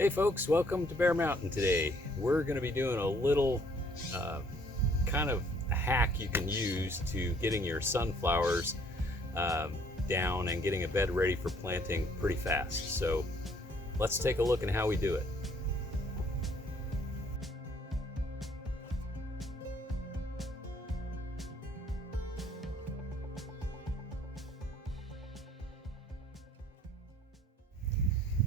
Hey folks, welcome to Bear Mountain today. We're going to be doing a little kind of hack you can use to getting your sunflowers down and getting a bed ready for planting pretty fast. So let's take a look at how we do it.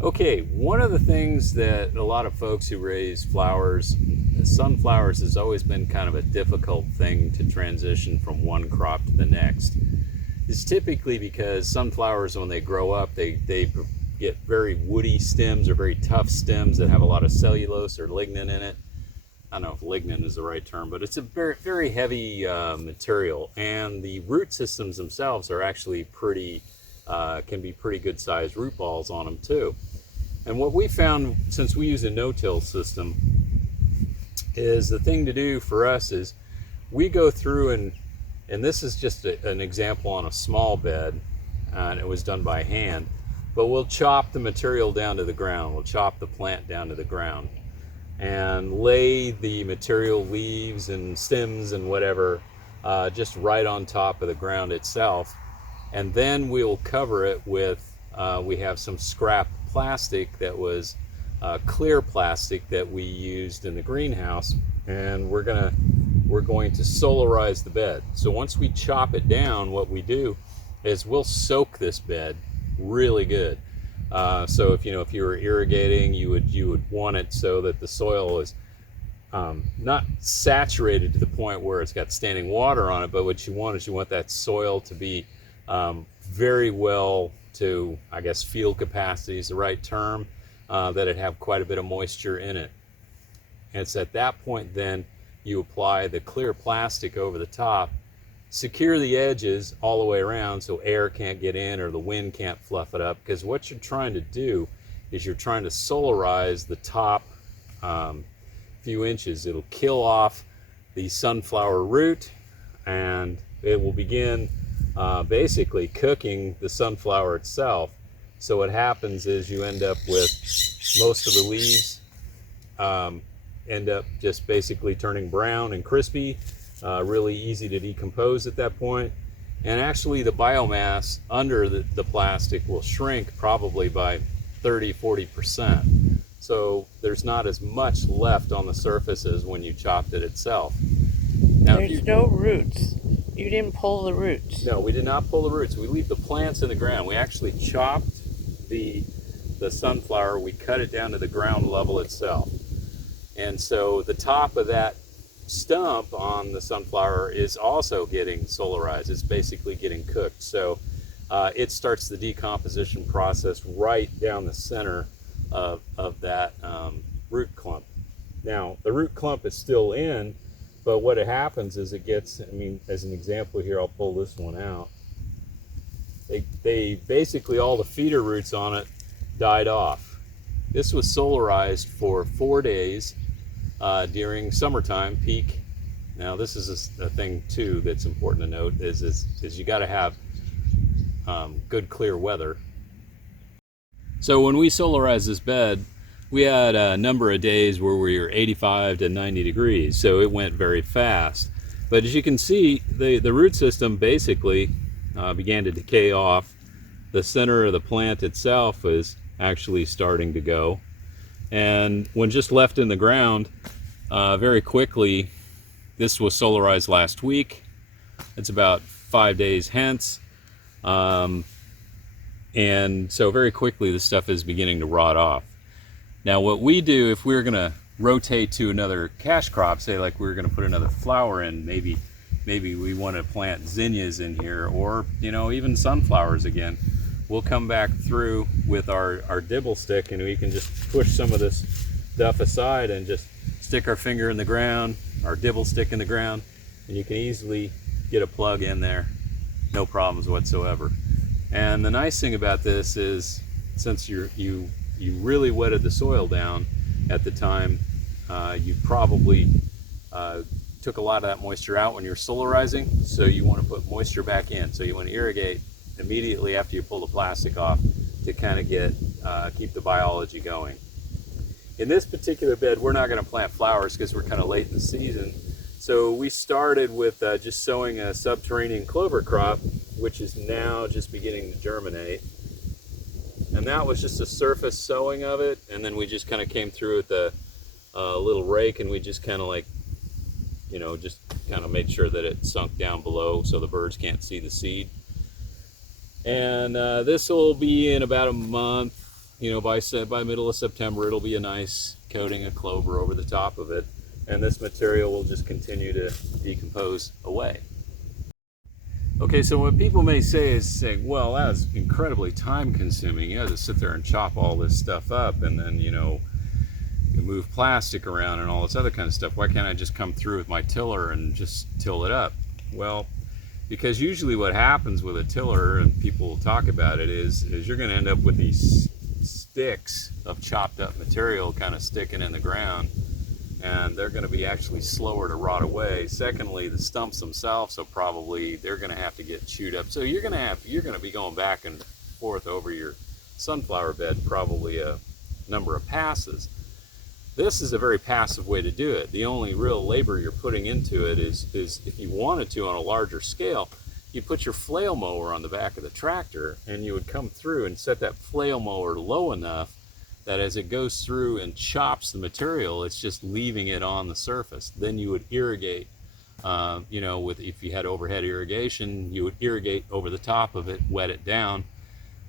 Okay, one of the things that a lot of folks who raise flowers, sunflowers has always been kind of a difficult thing to transition from one crop to the next. It's typically because sunflowers, when they grow up, they get very woody stems or very tough stems that have a lot of cellulose or lignin in it. I don't know if lignin is the right term, but it's a very, very heavy material, and the root systems themselves are actually can be pretty good sized root balls on them too. And what we found, since we use a no-till system, is the thing to do for us is we go through and this is just an example on a small bed, and it was done by hand, but we'll chop the material down to the ground. We'll chop the plant down to the ground and lay the material, leaves and stems and whatever, just right on top of the ground itself. And then we'll cover it with, we have some scrap plastic that was clear plastic that we used in the greenhouse, and we're going to solarize the bed. So once we chop it down, what we do is we'll soak this bed really good. So if you were irrigating, you would want it so that the soil is not saturated to the point where it's got standing water on it, but what you want is you want that soil to be very well to, I guess, field capacity is the right term, that it have quite a bit of moisture in it. And it's at that point then you apply the clear plastic over the top, secure the edges all the way around so air can't get in or the wind can't fluff it up, because what you're trying to do is you're trying to solarize the top few inches. It'll kill off the sunflower root, and it will begin basically cooking the sunflower itself. So what happens is you end up with most of the leaves end up just basically turning brown and crispy, really easy to decompose at that point. And actually the biomass under the plastic will shrink probably by 30–40%. So there's not as much left on the surface as when you chopped it itself. Now, there's no roots. You didn't pull the roots. No, we did not pull the roots. We leave the plants in the ground. We actually chopped the sunflower. We cut it down to the ground level itself. And so the top of that stump on the sunflower is also getting solarized. It's basically getting cooked. So it starts the decomposition process right down the center of that root clump. Now, the root clump is still in, but what happens is it gets, as an example here, I'll pull this one out. They basically, all the feeder roots on it died off. This was solarized for 4 days during summertime peak. Now, this is a thing too that's important to note is you got to have good clear weather. So when we solarized this bed, we had a number of days where we were 85 to 90 degrees, so it went very fast. But as you can see, the root system basically began to decay off. The center of the plant itself is actually starting to go. And when just left in the ground, very quickly, this was solarized last week. It's about 5 days hence. And so very quickly, the stuff is beginning to rot off. Now what we do, if we're going to rotate to another cash crop, say like we're going to put another flower in, maybe we want to plant zinnias in here, or even sunflowers again, we'll come back through with our dibble stick, and we can just push some of this stuff aside and just stick our finger in the ground, our dibble stick in the ground, and you can easily get a plug in there, no problems whatsoever. And the nice thing about this is, since you really wetted the soil down at the time, you probably took a lot of that moisture out when you're solarizing, so you want to put moisture back in. So you want to irrigate immediately after you pull the plastic off to kind of keep the biology going. In this particular bed, we're not going to plant flowers because we're kind of late in the season. So we started with just sowing a subterranean clover crop, which is now just beginning to germinate. And that was just a surface sowing of it, and then we just kind of came through with a little rake, and we just kind of like, you know, just kind of made sure that it sunk down below so the birds can't see the seed. And this will be in about a month, you know, by middle of September, it'll be a nice coating of clover over the top of it. And this material will just continue to decompose away. Okay, so what people may say is saying, well, that was incredibly time consuming. You had to sit there and chop all this stuff up and then, you know, move plastic around and all this other kind of stuff. Why can't I just come through with my tiller and just till it up? Well, because usually what happens with a tiller, and people talk about it, is you're going to end up with these sticks of chopped up material kind of sticking in the ground, and they're going to be actually slower to rot away. Secondly, the stumps themselves, so probably they're going to have to get chewed up. So you're going to be going back and forth over your sunflower bed probably a number of passes. This is a very passive way to do it. The only real labor you're putting into it is if you wanted to on a larger scale, you put your flail mower on the back of the tractor and you would come through and set that flail mower low enough that as it goes through and chops the material, it's just leaving it on the surface. Then you would irrigate, you know, if you had overhead irrigation, you would irrigate over the top of it, wet it down.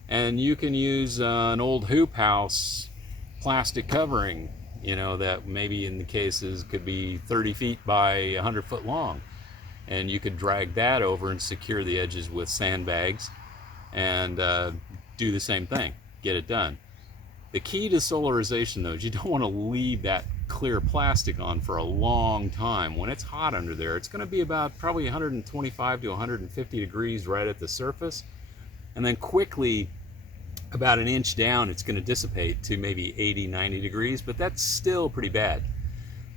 And you can use an old hoop house plastic covering, you know, that maybe in the cases could be 30 feet by 100 foot long. And you could drag that over and secure the edges with sandbags and do the same thing, get it done. The key to solarization, though, is you don't want to leave that clear plastic on for a long time. When it's hot under there, it's going to be about probably 125 to 150 degrees right at the surface. And then quickly, about an inch down, it's going to dissipate to maybe 80, 90 degrees, but that's still pretty bad.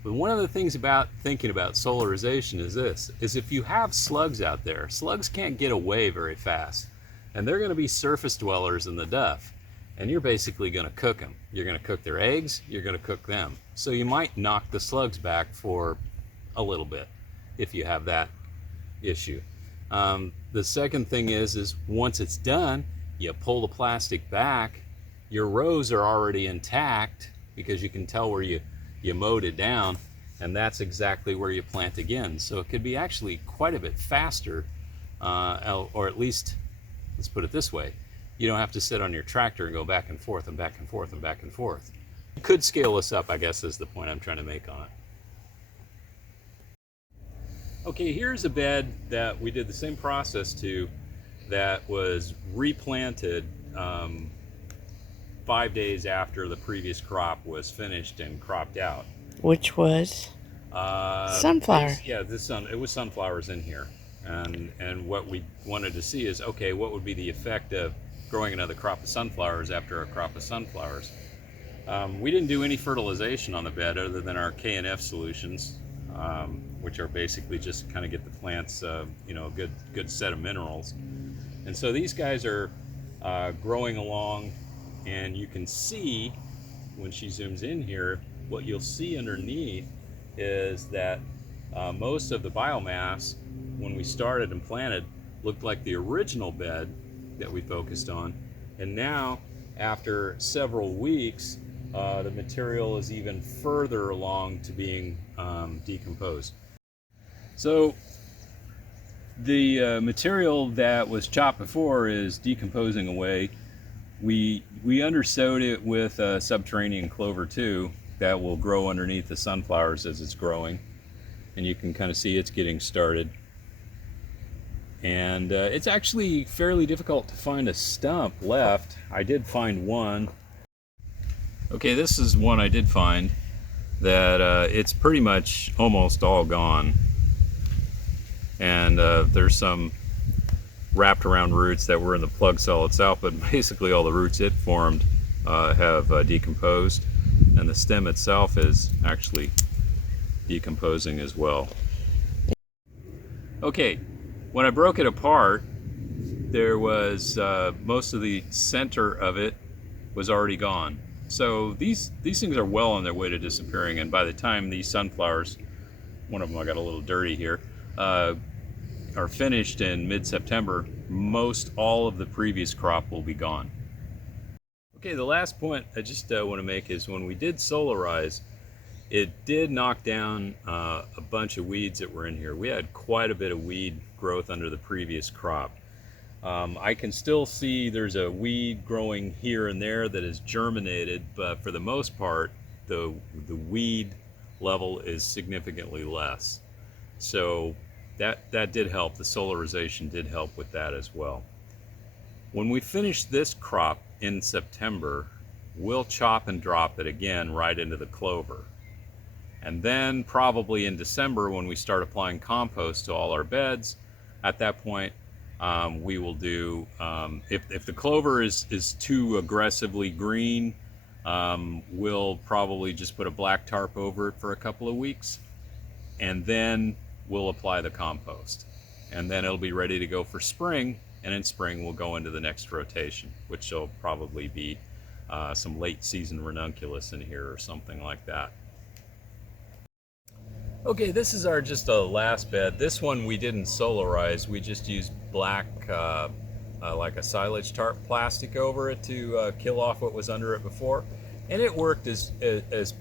But one of the things about thinking about solarization is this, is if you have slugs out there, slugs can't get away very fast. And they're going to be surface dwellers in the duff. And you're basically going to cook them. You're going to cook their eggs, you're going to cook them. So you might knock the slugs back for a little bit if you have that issue. The second thing is once it's done, you pull the plastic back, your rows are already intact because you can tell where you mowed it down, and that's exactly where you plant again. So it could be actually quite a bit faster, or at least, let's put it this way, you don't have to sit on your tractor and go back and forth and back and forth and back and forth. You could scale this up, I guess, is the point I'm trying to make on it. Okay, here's a bed that we did the same process to, that was replanted 5 days after the previous crop was finished and cropped out. Which was sunflower. It was sunflowers in here. And what we wanted to see is, okay, what would be the effect of growing another crop of sunflowers after a crop of sunflowers? We didn't do any fertilization on the bed other than our K&F solutions, which are basically just kind of get the plants, you know, a good set of minerals. And so these guys are growing along, and you can see when she zooms in here, what you'll see underneath is that most of the biomass when we started and planted looked like the original bed that we focused on. And now, after several weeks, the material is even further along to being decomposed. So the material that was chopped before is decomposing away. We undersowed it with subterranean clover too, that will grow underneath the sunflowers as it's growing, and you can kind of see it's getting started. And it's actually fairly difficult to find a stump left. I did find one. Okay, this is one I did find that it's pretty much almost all gone. And there's some wrapped around roots that were in the plug cell itself, but basically all the roots it formed have decomposed, and the stem itself is actually decomposing as well. Okay, when I broke it apart, there was most of the center of it was already gone. So these things are well on their way to disappearing, and by the time these sunflowers, one of them I got a little dirty here, are finished in mid-September, most all of the previous crop will be gone. Okay, the last point I just want to make is when we did solarize, it did knock down a bunch of weeds that were in here. We had quite a bit of weed growth under the previous crop. I can still see there's a weed growing here and there that is germinated, but for the most part, the weed level is significantly less. So that did help. The solarization did help with that as well. When we finish this crop in September, we'll chop and drop it again right into the clover. And then probably in December, when we start applying compost to all our beds, at that point, we will do, if the clover is too aggressively green, we'll probably just put a black tarp over it for a couple of weeks, and then we'll apply the compost. And then it'll be ready to go for spring, and in spring we'll go into the next rotation, which will probably be some late season ranunculus in here or something like that. Okay, this is our just a last bed. This one we didn't solarize. We just used black, like a silage tarp plastic over it to kill off what was under it before. And it worked as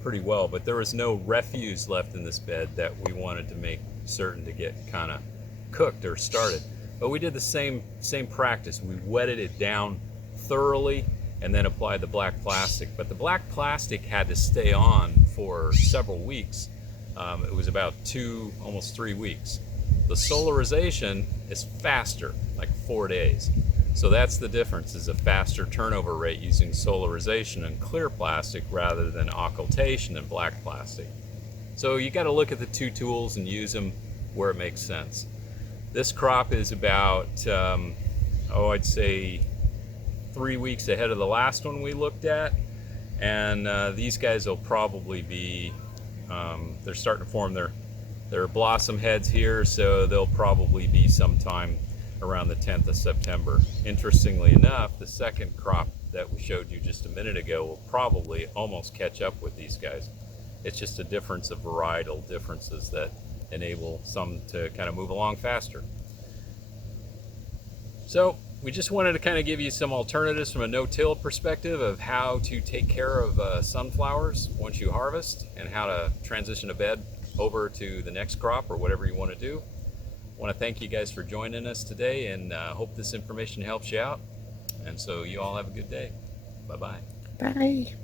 pretty well, but there was no refuse left in this bed that we wanted to make certain to get kind of cooked or started. But we did the same practice. We wetted it down thoroughly and then applied the black plastic. But the black plastic had to stay on for several weeks. It was about almost 3 weeks. The solarization is faster, like 4 days. So that's the difference, is a faster turnover rate using solarization and clear plastic rather than occultation and black plastic. So you got to look at the two tools and use them where it makes sense. This crop is about, I'd say 3 weeks ahead of the last one we looked at. And these guys will probably be, they're starting to form their blossom heads here, so they'll probably be sometime around the 10th of September. Interestingly enough, the second crop that we showed you just a minute ago will probably almost catch up with these guys. It's just a difference of varietal differences that enable some to kind of move along faster. So we just wanted to kind of give you some alternatives from a no-till perspective of how to take care of sunflowers once you harvest, and how to transition a bed over to the next crop or whatever you want to do. I want to thank you guys for joining us today, and hope this information helps you out. And so you all have a good day. Bye-bye. Bye.